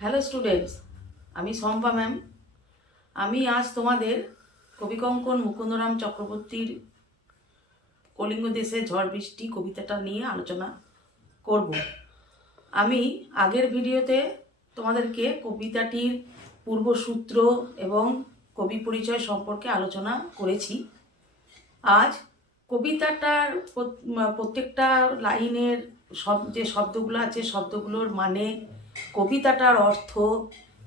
Hello students, আমি Shampa ma'am. আমি আজ তোমাদের কবিকঙ্কন মুকুন্দরাম চক্রবর্তীর কলিঙ্গ দেশে ঝড় বৃষ্টি কবিতাটা নিয়ে আলোচনা করব। আমি আগের ভিডিওতে তোমাদেরকে কবিতাটির পূর্বসূত্র এবং কবি পরিচয় সম্পর্কে আলোচনা করেছি। আজ কবিতাটার প্রত্যেকটা লাইনের যে শব্দগুলো আছে শব্দগুলোর মানে, কবিতাটার অর্থ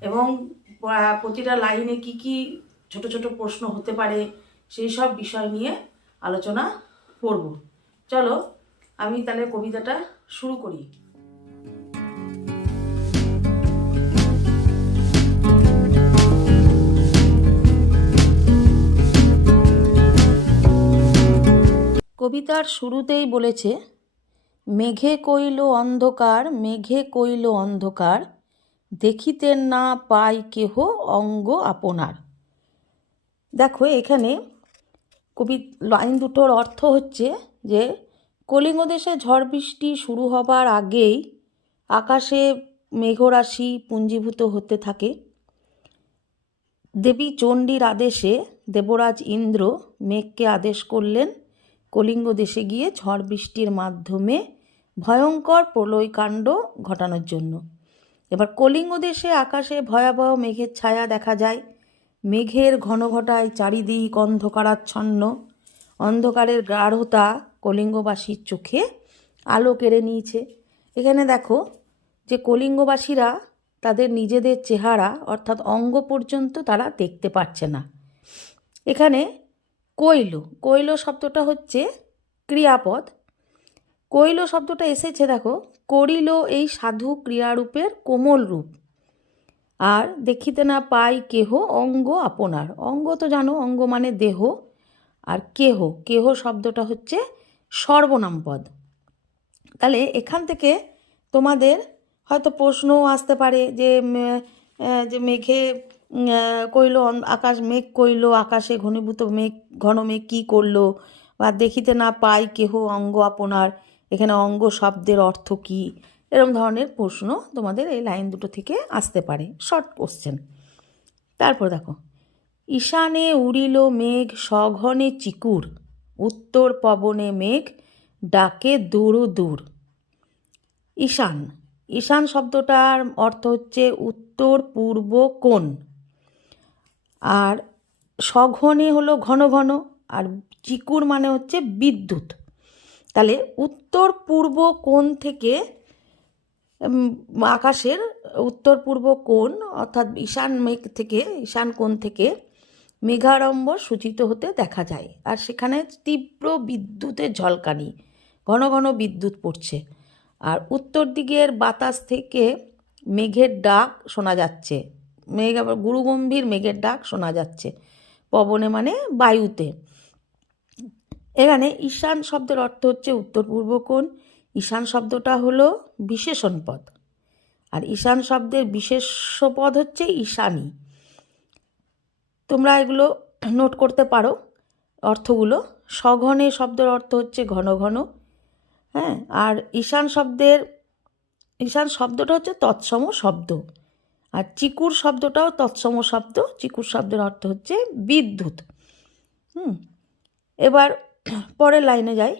এবং প্রতিটা লাইনে কি কি ছোট ছোট প্রশ্ন হতে পারে সেই সব বিষয় নিয়ে আলোচনা করব। চলো আমি তাহলে কবিতাটা শুরু করি। কবিতার শুরুতেই বলেছে, মেঘে কইল অন্ধকার, মেঘে কইল অন্ধকার, দেখিতে না পাই কেহ অঙ্গ আপনার। দেখো এখানে কবি লাইন দুটোর অর্থ হচ্ছে যে কলিঙ্গ দেশে ঝড় বৃষ্টি শুরু হবার আগেই আকাশে মেঘরাশি পুঞ্জীভূত হতে থাকে। দেবী চণ্ডীর আদেশে দেবরাজ ইন্দ্র মেঘকে আদেশ করলেন কলিঙ্গ দেশে গিয়ে ঝড় বৃষ্টির মাধ্যমে ভয়ঙ্কর প্রলয়কাণ্ড ঘটানোর জন্য। এবার কলিঙ্গ দেশে আকাশে ভয়াবহ মেঘের ছায়া দেখা যায়। মেঘের ঘনঘটায় চারিদিক অন্ধকারাচ্ছন্ন। অন্ধকারের গাঢ়তা কলিঙ্গবাসীর চোখে আলো কেড়ে নিয়েছে। এখানে দেখো যে কলিঙ্গবাসীরা তাদের নিজেদের চেহারা অর্থাৎ অঙ্গ পর্যন্ত তারা দেখতে পাচ্ছে না। এখানে কইল, কইল শব্দটা হচ্ছে ক্রিয়াপদ। কইল শব্দটা এসেছে দেখো করিল এই সাধু ক্রিয়ারূপের কোমল রূপ। আর দেখিতে না পাই কেহ অঙ্গ আপনার। অঙ্গ তো জানো, অঙ্গ মানে দেহ। আর কেহ, কেহ শব্দটা হচ্ছে সর্বনাম পদ। তাহলে এখান থেকে তোমাদের হয়তো প্রশ্নও আসতে পারে যে মেঘে কইল আকাশ, মেঘ কইল আকাশে ঘনীভূত মেঘ, ঘন মেঘ কী করলো, বা দেখিতে না পাই কেহ অঙ্গ আপনার, এখানে অঙ্গ শব্দের অর্থ কী, এরকম ধরনের প্রশ্ন তোমাদের এই লাইন দুটো থেকে আসতে পারে, শর্ট কোশ্চেন। তারপর দেখো, ঈশানে উড়িল মেঘ সঘনে চিকুর, উত্তর পবনে মেঘ ডাকে দূর দূর। ঈশান, ঈশান শব্দটার অর্থ হচ্ছে উত্তর পূর্ব কোণ, আর সঘনে হলো ঘন ঘন, আর চিকুর মানে হচ্ছে বিদ্যুৎ। তাহলে উত্তর পূর্ব কোণ থেকে আকাশের উত্তর পূর্ব কোণ অর্থাৎ ঈশান মেঘ থেকে, ঈশান কোণ থেকে মেঘাড়ম্বর সূচিত হতে দেখা যায়। আর সেখানে তীব্র বিদ্যুতের ঝলকানি, ঘন ঘন বিদ্যুৎ পড়ছে। আর উত্তর দিকের বাতাস থেকে মেঘের ডাক শোনা যাচ্ছে, মেঘ আবার গুরুগম্ভীর মেঘের ডাক শোনা যাচ্ছে। পবনে মানে বায়ুতে। এখানে ঈশান শব্দের অর্থ হচ্ছে উত্তর পূর্ব কোণ। ঈশান শব্দটা হলো বিশেষণ পদ, আর ঈশান শব্দের বিশেষ্য পদ হচ্ছে ঈশানী। তোমরা এগুলো নোট করতে পারো অর্থগুলো। সঘনে শব্দের অর্থ হচ্ছে ঘন ঘন, হ্যাঁ। আর ঈশান শব্দটা হচ্ছে তৎসম শব্দ। আর চিকুর শব্দটাও তৎসম শব্দ। চিকুর শব্দের অর্থ হচ্ছে বিদ্যুৎ। এবার পরের লাইনে যাই।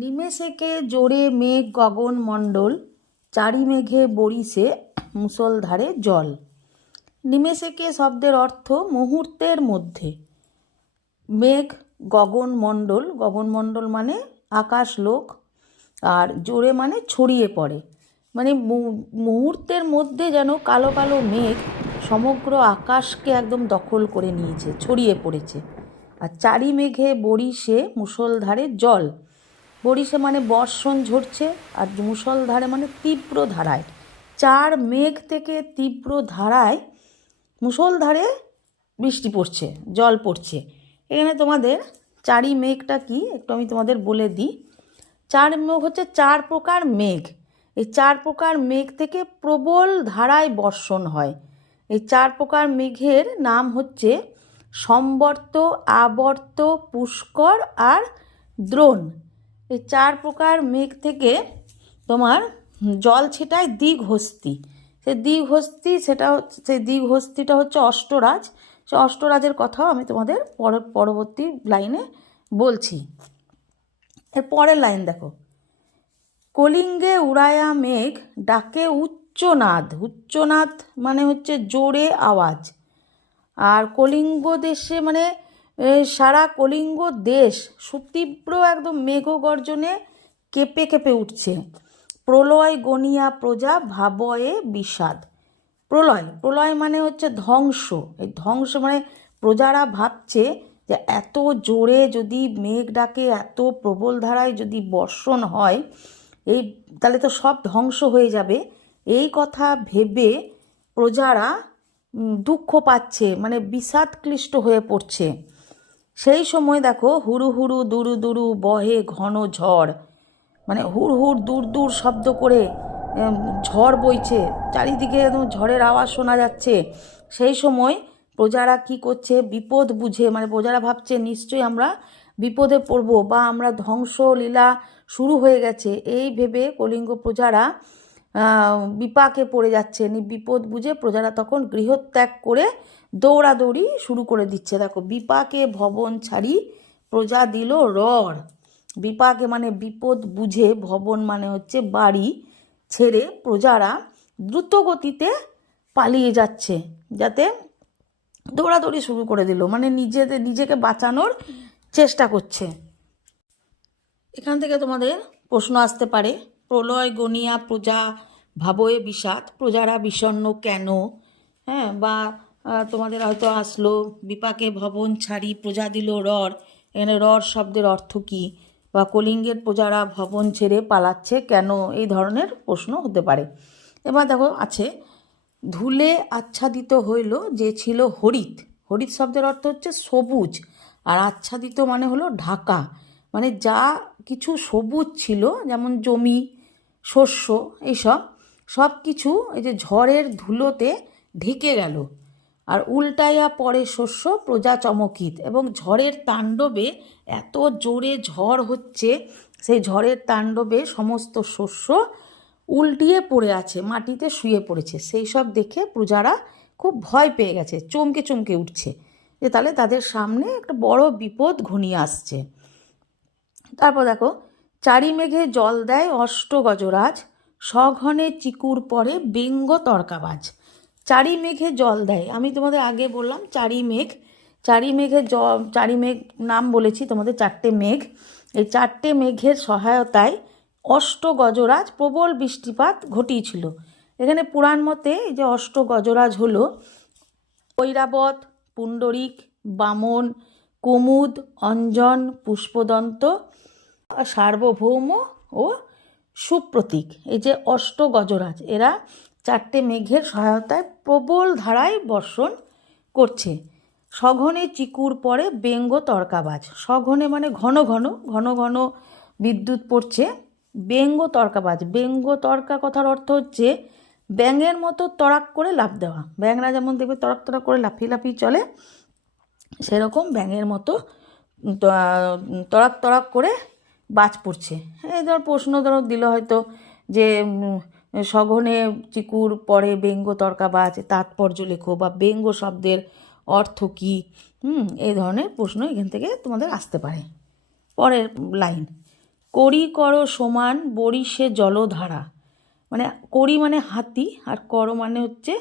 নিমেষেকে জোরে মেঘ গগন মণ্ডল, চারি মেঘে বরিছে মুষলধারে জল। নিমেষেকে শব্দের অর্থ মুহূর্তের মধ্যে। মেঘ গগন মণ্ডল, গগন মণ্ডল মানে আকাশ লোক, আর জোরে মানে ছড়িয়ে পড়ে, মানে মুহূর্তের মধ্যে যেন কালো কালো মেঘ সমগ্র আকাশকে একদম দখল করে নিয়েছে, ছড়িয়ে পড়েছে। আর চারি মেঘে বরিশে মুষলধারে জল। বরিশে মানে বর্ষণ ঝরছে, আর মুষলধারে মানে তীব্র ধারায়। চার মেঘ থেকে তীব্র ধারায় মুষলধারে বৃষ্টি পড়ছে, জল পড়ছে। এখানে তোমাদের চারি মেঘটা কি একটু আমি তোমাদের বলে দিই। চার মেঘ হচ্ছে চার প্রকার মেঘ। এই চার প্রকার মেঘ থেকে প্রবল ধারায় বর্ষণ হয়। এই চার প্রকার মেঘের নাম হচ্ছে সম্বর্ত, আবর্ত, পুষ্কর আর দ্রোণ। এই চার প্রকার মেঘ থেকে তোমার জল ছেটায় দিঘহস্তি। সেই দীঘহস্তি সেই দীঘহস্তিটা হচ্ছে অষ্টরাজ। সে অষ্টরাজের কথাও আমি তোমাদের পরবর্তী লাইনে বলছি। এর পরের লাইন দেখো, কলিঙ্গে উড়ায়া মেঘ ডাকে উচ্চনাদ। উচ্চনাদ মানে হচ্ছে জোরে আওয়াজ। আর কলিঙ্গ দেশে মানে সারা কলিঙ্গ দেশ সুতীব্র একদম মেঘগর্জনে কেঁপে কেঁপে উঠছে। প্রলয় গনিয়া প্রজা ভাবয়ে বিষাদ। প্রলয় মানে হচ্ছে ধ্বংস। এই ধ্বংস মানে প্রজারা ভাবছে যে এত জোরে যদি মেঘ ডাকে, এত প্রবল ধারায় যদি বর্ষণ হয়, তাহলে তো সব ধ্বংস হয়ে যাবে। এই কথা ভেবে প্রজারা দুঃখ পাচ্ছে, মানে বিষাদক্লিষ্ট হয়ে পড়ছে। সেই সময় দেখো, হুড়ু হুড়ু দুরু দুরু বহে ঘন ঝড়। মানে হুড় হুড় দূর দূর শব্দ করে ঝড় বইছে, চারিদিকে একদম ঝড়ের আওয়াজ শোনা যাচ্ছে। সেই সময় প্রজারা কি করছে, বিপদ বুঝে, মানে প্রজারা ভাবছে নিশ্চয়ই আমরা বিপদে পড়ব বা আমরা ধ্বংসলীলা শুরু হয়ে গেছে, এই ভেবে কলিঙ্গ প্রজারা বিপাকে পড়ে যাচ্ছে। বিপদ বুঝে প্রজারা তখন গৃহত্যাগ করে দৌড়াদৌড়ি শুরু করে দিচ্ছে। দেখো, বিপাকে ভবন ছাড়ি প্রজা দিল রড়। বিপাকে মানে বিপদ বুঝে, ভবন মানে হচ্ছে বাড়ি, ছেড়ে প্রজারা দ্রুত গতিতে পালিয়ে যাচ্ছে, যাতে দৌড়াদৌড়ি শুরু করে দিল, মানে নিজেকে বাঁচানোর চেষ্টা করছে। এখান থেকে তোমাদের প্রশ্ন আসতে পারে, প্রলয় গনিয়া প্রজা ভাবয়ে বিষাদ, প্রজারা বিষণ্ণ কেন? হ্যাঁ, বা তোমাদের হয়তো আসলো বিপাকে ভবন ছাড়ি প্রজা দিল রড়। এখানে রড় শব্দের অর্থ কী? বা কলিঙ্গের প্রজারা ভবন ছেড়ে পালাচ্ছে কেন? এই ধরনের প্রশ্ন হতে পারে। এবার দেখো আছে, ধুলে আচ্ছাদিত হইল যে ছিল হরিত। হরিত শব্দের অর্থ হচ্ছে সবুজ, আর আচ্ছাদিত মানে হলো ঢাকা। মানে যা কিছু সবুজ ছিল, যেমন জমি, শস্য, এইসব সব কিছু এই যে ঝড়ের ধুলোতে ঢেকে গেল। আর উল্টাইয়া পড়ে শস্য প্রজা চমকিত। এবং ঝড়ের তাণ্ডবে, এত জোরে ঝড় হচ্ছে, সেই ঝড়ের তাণ্ডবে সমস্ত শস্য উল্টিয়ে পড়ে আছে, মাটিতে শুয়ে পড়েছে। সেই সব দেখে প্রজারা খুব ভয় পেয়ে গেছে, চমকে চমকে উঠছে যে তাহলে তাদের সামনে একটা বড় বিপদ ঘনিয়ে আসছে। তারপর দেখো, চারি মেঘে জল দেয় অষ্ট গজরাজ, সঘনে চিকুর পরে বেঙ্গ তর্কাবাজ। চারি মেঘে জল দেয়, আমি তোমাদের আগে বললাম চারি মেঘ নাম বলেছি তোমাদের, চারটে মেঘ। এই চারটে মেঘের সহায়তায় অষ্ট গজরাজ প্রবল বৃষ্টিপাত ঘটিয়েছিল। এখানে পুরাণ মতে এই যে অষ্ট গজরাজ হলো ঐরাবত, পুণ্ডরিক, বামন, কুমুদ, অঞ্জন, পুষ্পদন্ত, সার্বভৌম ও সুপ্রতীক। এই যে অষ্ট গজরাজ, এরা চারটে মেঘের সহায়তায় প্রবল ধারায় বর্ষণ করছে। সঘনে চিকুর পরে বেঙ্গ তর্কাবাজ। সঘনে মানে ঘন ঘন ঘন ঘন বিদ্যুৎ পড়ছে। বেঙ্গ তর্কাবাজ, বেঙ্গ তর্কা কথার অর্থ হচ্ছে ব্যাঙের মতো তড়াক করে লাফ দেওয়া। ব্যাঙরা যেমন দেখবে তড়াক তড়াক করে লাফিয়ে লাফিয়ে চলে, সেরকম ব্যাঙের মতো তড়াক তড়াক করে বাজ পড়ছে। এই ধর প্রশ্ন দিল হয়তো যে সঘনে চিকুর পরে বেঙ্গ তর্কাবাজ, তাৎপর্য লেখো, বা বেঙ্গ শব্দের অর্থ কী। এই ধরনের প্রশ্ন এখান থেকে তোমাদের আসতে পারে। পরের লাইন, করি কর সমান বরিশে জলধারা। মানে করি মানে হাতি, আর কর মানে হচ্ছে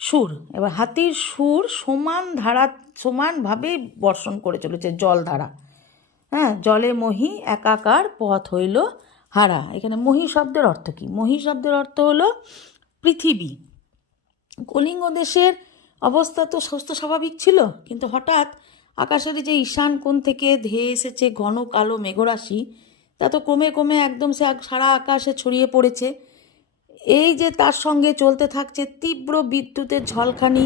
সুর। এবার হাতির সুর সমানভাবে বর্ষণ করে চলেছে জলধারা। হ্যাঁ, জলে মহি একাকার পথ হইল হারা। এখানে মহি শব্দের অর্থ কী? মহি শব্দের অর্থ হলো পৃথিবী। কলিঙ্গ দেশের অবস্থা তো সুস্থ স্বাভাবিক ছিল, কিন্তু হঠাৎ আকাশের যে ঈশান কোণ থেকে ধেয়ে এসেছে ঘন কালো মেঘরাশি, তা তো ক্রমে ক্রমে একদম সে সারা আকাশে ছড়িয়ে পড়েছে। এই যে তার সঙ্গে চলতে থাকছে তীব্র বিদ্যুতের ঝলকানি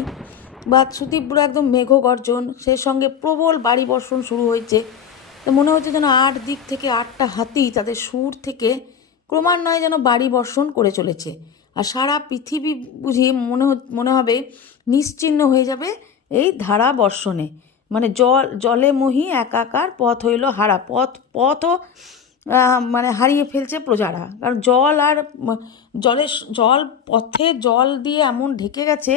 বা সুতীব্র একদম মেঘগর্জন, সেই সঙ্গে প্রবল বাড়ি বর্ষণ শুরু হয়েছে। তো মনে হচ্ছে যেন 8 দিক থেকে 8টা হাতি তাদের সুর থেকে ক্রমান্বয়ে যেন বাড়ি বর্ষণ করে চলেছে। আর সারা পৃথিবী বুঝি মনে হবে নিশ্চিহ্ন হয়ে যাবে এই ধারা বর্ষণে। মানে জলে মহি একাকার পথ হইল হারা। পথও মানে হারিয়ে ফেলছে প্রজারা। কারণ জল আর পথে জল দিয়ে এমন ঢেকে গেছে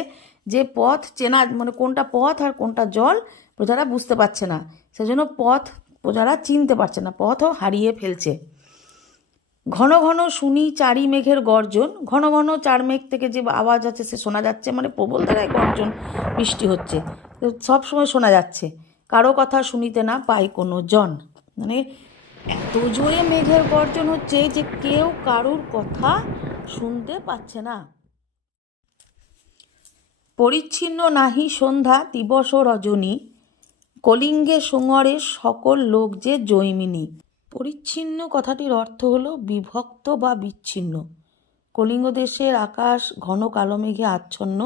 যে পথ চেনা, মানে কোনটা পথ আর কোনটা জল প্রজারা বুঝতে পারছে না। সেজন্য প্রজারা চিনতে পারছে না, পথও হারিয়ে ফেলছে। ঘন ঘন শুনি চারি মেঘের গর্জন। ঘন ঘন চার মেঘ থেকে যে আওয়াজ আছে সে শোনা যাচ্ছে, মানে প্রবল ধারায় গর্জন বৃষ্টি হচ্ছে, সব সময় শোনা যাচ্ছে। কারো কথা শুনিতে না পাই কোনো জন, মানে এত জোরে মেঘের গর্জন হচ্ছে যে কেউ কারুর কথা শুনতে পাচ্ছে না। পরিচ্ছিন্ন নাহি সন্ধ্যা দিবস রজনী, কলিঙ্গে সুঙরে সকল লোক যে জৈমিনী। পরিচ্ছিন্ন কথাটির অর্থ হলো বিভক্ত বা বিচ্ছিন্ন। কলিঙ্গ দেশের আকাশ ঘন কালো মেঘে আচ্ছন্ন।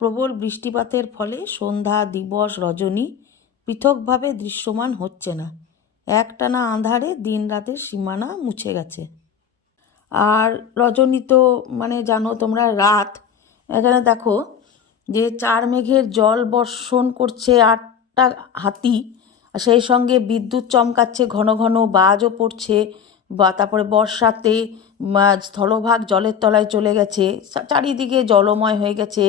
প্রবল বৃষ্টিপাতের ফলে সন্ধ্যা দিবস রজনী পৃথকভাবে দৃশ্যমান হচ্ছে না। একটানা আঁধারে দিন রাতের সীমানা মুছে গেছে। আর রজনী তো মানে জানো তোমরা রাত। এখানে দেখো যে চার মেঘের জল বর্ষণ করছে 8টা হাতি, সেই সঙ্গে বিদ্যুৎ চমকাচ্ছে, ঘন ঘন বাজও পড়ছে, বা তারপরে বর্ষাতে স্থলভাগ জলের তলায় চলে গেছে, চারিদিকে জলময় হয়ে গেছে।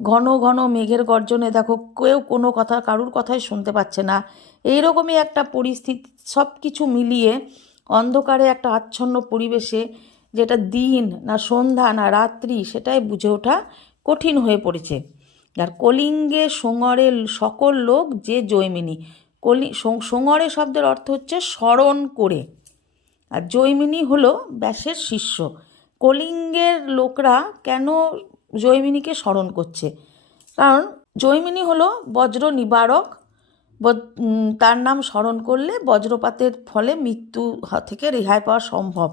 ঘন ঘন মেঘের গর্জনে দেখো কেউ কোনো কথা, কারুর কথাই শুনতে পাচ্ছে না। এইরকমই একটা পরিস্থিতি, সব কিছু মিলিয়ে অন্ধকারে একটা আচ্ছন্ন পরিবেশে, যেটা দিন না সন্ধ্যা না রাত্রি সেটাই বুঝে ওঠা কঠিন হয়ে পড়েছে। আর কলিঙ্গে সুঙরে সকল লোক যে জৈমিনী। সুঙরে শব্দের অর্থ হচ্ছে স্মরণ করে, আর জৈমিনী হলো ব্যাসের শিষ্য। কলিঙ্গের লোকরা কেন জৈমিনীকে স্মরণ করছে? কারণ জৈমিনী হলো বজ্র নিবারক, তার নাম স্মরণ করলে বজ্রপাতের ফলে মৃত্যু থেকে রেহাই পাওয়া সম্ভব,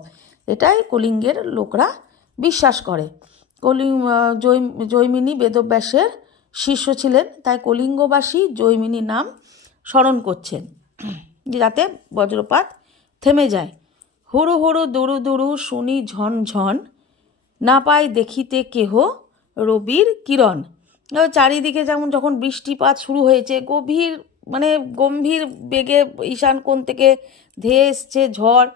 এটাই কলিঙ্গের লোকরা বিশ্বাস করে। জৈমিনী বেদব্যাসের শিষ্য ছিলেন, তাই কলিঙ্গবাসী জৈমিনী নাম স্মরণ করছেন যাতে বজ্রপাত থেমে যায়। হুড়ু হুড়ু দুরু দুরু শুনি ঝন ঝন, না পাই দেখিতে কেহ রবির কিরণ। চারিদিকে যেমন যখন বৃষ্টিপাত শুরু হয়েছে, গম্ভীর বেগে ঈশান কোণ থেকে ধেয়ে এসছে ঝড়,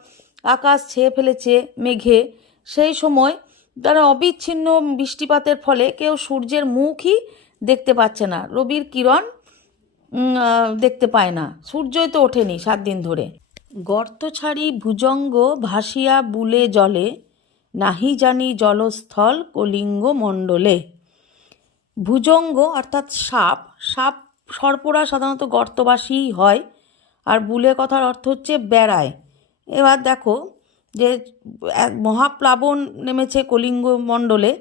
আকাশ ছেয়ে ফেলেছে মেঘে, সেই সময় তারা অবিচ্ছিন্ন বৃষ্টিপাতের ফলে কেউ সূর্যের মুখই দেখতে পাচ্ছে না, রবির কিরণ দেখতে পায় না, সূর্যই তো ওঠেনি 7 দিন ধরে। গর্ত ছাড়ি ভুজঙ্গ ভাসিয়া বুলে জলে, নাহি জানি জলস্থল কলিঙ্গ মণ্ডলে। ভুজঙ্গ অর্থাৎ সাপ, সর্পরা সাধারণত গর্তবাসীই হয়। আর বুলে কথার অর্থ হচ্ছে বেড়ায়। এবার দেখো যে মহাপ্লাবন নেমেছে কলিঙ্গ মণ্ডলে,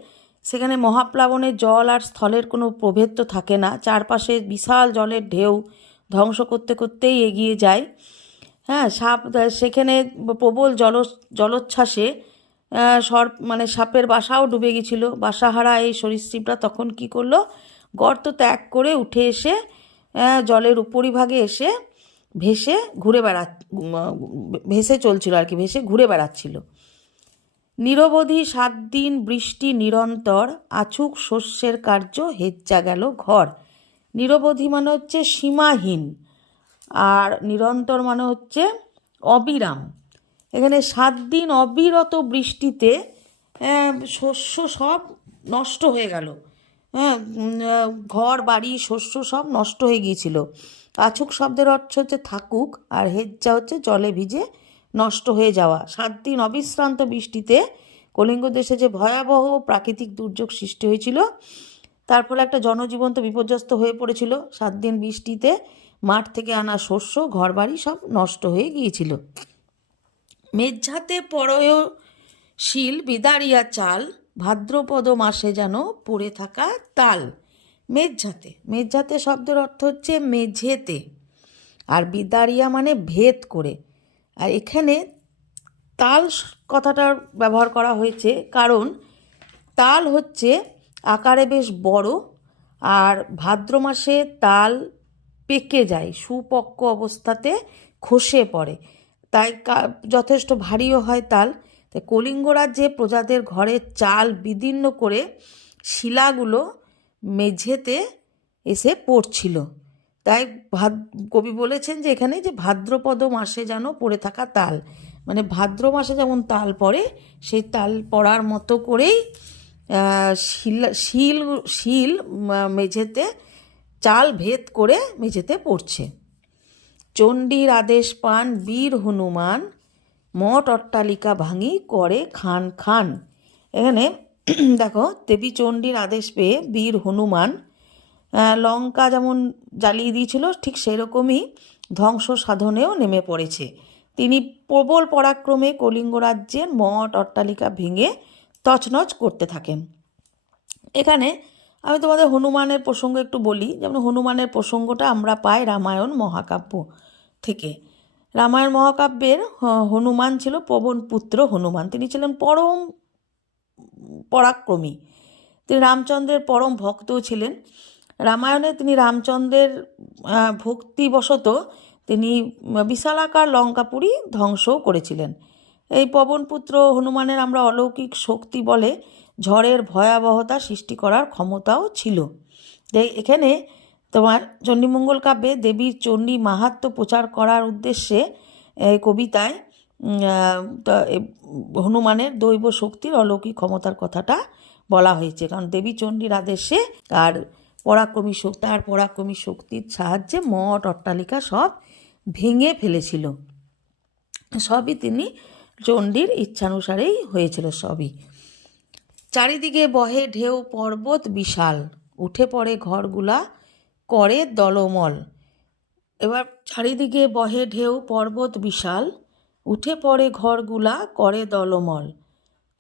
সেখানে মহাপ্লাবনে জল আর স্থলের কোনো প্রভেদ তো থাকে না, চারপাশে বিশাল জলের ঢেউ ধ্বংস করতে করতেই এগিয়ে যায়। হ্যাঁ, সেখানে প্রবল জলোচ্ছ্বাসে সাপের বাসাও ডুবে গেছিল। বাসাহারা এই সরীসৃপরা তখন কি করলো, গর্ত ত্যাগ করে উঠে এসে জলের উপরিভাগে এসে ভেসে চলছিল আর কি, ভেসে ঘুরে বেড়াচ্ছিল। নিরবধি 7 দিন বৃষ্টি নিরন্তর, আছুক শস্যের কার্য হেচ্চা গেল ঘর। নিরবধি মানে হচ্ছে সীমাহীন, আর নিরন্তর মানে হচ্ছে অবিরাম। এখানে 7 দিন অবিরত বৃষ্টিতে শস্য সব নষ্ট হয়ে গেল। ঘর বাড়ি শস্য সব নষ্ট হয়ে গিয়েছিল। আছুক শব্দের অর্থ হচ্ছে থাকুক, আর হেজ্জা হচ্ছে জলে ভিজে নষ্ট হয়ে যাওয়া। 7 দিন অবিশ্রান্ত বৃষ্টিতে কলিঙ্গ দেশে যে ভয়াবহ প্রাকৃতিক দুর্যোগ সৃষ্টি হয়েছিল, তার ফলে একটা জনজীবন তো বিপর্যস্ত হয়ে পড়েছিল। 7 দিন বৃষ্টিতে মাঠ থেকে আনা শস্য ঘরবাড়ি সব নষ্ট হয়ে গিয়েছিল। মেঝাতে পরয়শীল বিদারিয়া চাল, ভাদ্রপদ মাসে যেন পড়ে থাকা তাল। মেঝাতে শব্দের অর্থ হচ্ছে মেঝেতে, আর বিদারিয়া মানে ভেদ করে। আর এখানে তাল কথাটার ব্যবহার করা হয়েছে কারণ তাল হচ্ছে আকারে বেশ বড়, আর ভাদ্র মাসে তাল পেকে যায়, সুপক্ক অবস্থাতে খসে পড়ে, তাই যথেষ্ট ভারীও হয় তাল। তাই কলিঙ্গ রাজ্যে প্রজাদের ঘরে চাল বিদীর্ণ করে শিলাগুলো মেঝেতে এসে পড়ছিল। তাই কবি বলেছেন যে এখানে যে ভাদ্রপদ মাসে যেন পড়ে থাকা তাল, মানে ভাদ্র মাসে যেমন তাল পড়ে সেই তাল পড়ার মতো করেই শিল শিল শিল মেঝেতে চাল ভেদ করে মেঝেতে পড়ছে। চণ্ডীর আদেশ পান বীর হনুমান, মঠ অট্টালিকা ভাঙি করে খান খান। এখানে দেখো, দেবী চণ্ডীর আদেশ পেয়ে বীর হনুমান লঙ্কা যেমন জ্বালিয়ে দিয়েছিল, ঠিক সেরকমই ধ্বংস সাধনেও নেমে পড়েছে। তিনি প্রবল পরাক্রমে কলিঙ্গ রাজ্যের মঠ অট্টালিকা ভেঙে তছনছ করতে থাকেন। এখানে আমি তোমাদের হনুমানের প্রসঙ্গ একটু বলি। যেমন হনুমানের প্রসঙ্গটা আমরা পাই রামায়ণ মহাকাব্য থেকে। রামায়ণ মহাকাব্যের হনুমান ছিল পবন পুত্র হনুমান। তিনি ছিলেন পরম পরাক্রমী, তিনি রামচন্দ্রের পরম ভক্তও ছিলেন। রামায়ণে তিনি রামচন্দ্রের ভক্তিবশত তিনি বিশালাকার লঙ্কাপুরী ধ্বংসও করেছিলেন। এই পবনপুত্র হনুমানের আমরা অলৌকিক শক্তি বলে ঝড়ের ভয়াবহতা সৃষ্টি করার ক্ষমতাও ছিল। এখানে তোমার চণ্ডীমঙ্গল কাব্যে দেবীর চণ্ডী মাহাত্ম্য প্রচার করার উদ্দেশ্যে কবিতায় হনুমানের দৈব শক্তির অলৌকিক ক্ষমতার কথাটা বলা হয়েছে। কারণ দেবী চণ্ডীর আদেশে আর পরাক্রমী শক্তির সাহায্যে মঠ অট্টালিকা সব ভেঙে ফেলেছিল। সবই তিনি চণ্ডীর ইচ্ছানুসারেই হয়েছিল সবই। চারিদিকে বহে ঢেউ পর্বত বিশাল, উঠে পড়ে ঘরগুলা করে দলমল। এবার চারিদিকে বহে ঢেউ পর্বত বিশাল, উঠে পড়ে ঘরগুলা করে দলমল।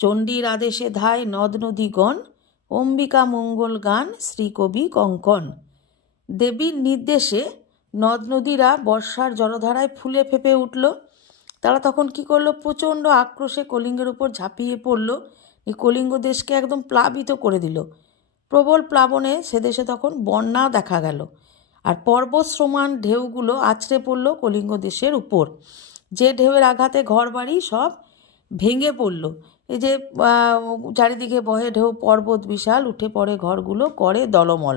চণ্ডীর আদেশে ধায় নদ নদীগণ, অম্বিকা মঙ্গল গান শ্রীকবি কঙ্কন। দেবীর নির্দেশে নদ নদীরা বর্ষার জলধারায় ফুলে ফেঁপে উঠল। তারা তখন কি করলো? প্রচণ্ড আক্রোশে কলিঙ্গের উপর ঝাঁপিয়ে পড়ল। এই কলিঙ্গ দেশকে একদম প্লাবিত করে দিল। প্রবল প্লাবনে সে দেশে তখন বন্যা দেখা গেল। আর পর্বত সমান ঢেউগুলো আছড়ে পড়ল কলিঙ্গ দেশের উপর। যে ঢেউয়ের আঘাতে ঘরবাড়ি সব ভেঙে পড়ল। এই যে চারিদিকে বহে ঢেউ পর্বত বিশাল, উঠে পড়ে ঘরগুলো করে দলমল।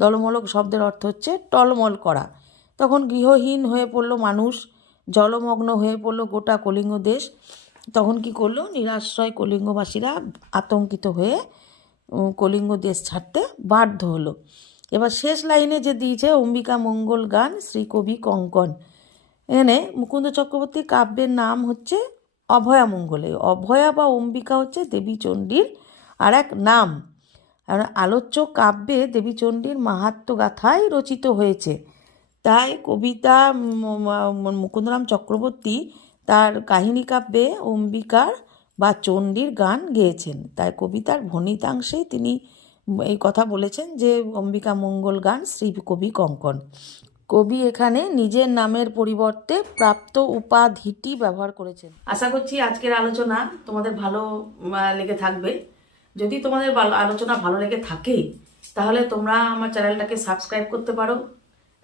দলমলক শব্দের অর্থ হচ্ছে টলমল করা। তখন গৃহহীন হয়ে পড়ল মানুষ, জলমগ্ন হয়ে পড়ল গোটা কলিঙ্গ দেশ। তখন কি করলো? নিরাশ্রয় কলিঙ্গবাসীরা আতঙ্কিত হয়ে কলিঙ্গ দেশ ছাড়তে বাধ্য হলো। এবার শেষ লাইনে যে দিয়েছে অম্বিকা মঙ্গল গান শ্রীকবি কঙ্কন। এখানে মুকুন্দ চক্রবর্তীর কাব্যের নাম হচ্ছে অভয়া মঙ্গলে। অভয়া বা অম্বিকা হচ্ছে দেবী চণ্ডীর আর এক নাম। আর আলোচ্য কাব্যে দেবী চণ্ডীর মাহাত্ম্য গাথাই রচিত হয়েছে। তাই কবিতা মুকুন্দরাম চক্রবর্তী তার কাহিনী কাব্যে অম্বিকার বা চণ্ডীর গান গেয়েছেন। তাই কবিতার ভণিতাংশেই তিনি এই কথা বলেছেন যে অম্বিকা মঙ্গল গান শ্রী কবি কঙ্কন। কবি এখানে নিজের নামের পরিবর্তে প্রাপ্ত উপাধিটি ব্যবহার করেছেন। আশা করছি আজকের আলোচনা তোমাদের ভালো লেগে থাকবে। যদি তোমাদের আলোচনা ভালো লেগে থাকে তাহলে তোমরা আমার চ্যানেলটাকে সাবস্ক্রাইব করতে পারো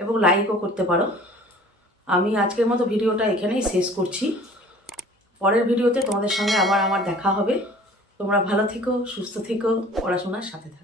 এবং লাইকও করতে পারো। আমি আজকের মতো ভিডিওটা এখানেই শেষ করছি। পরের ভিডিওতে তোমাদের সঙ্গে আবার আমার দেখা হবে। তোমরা ভালো থেকো, সুস্থ থেকো, পড়াশোনার সাথে থাকো।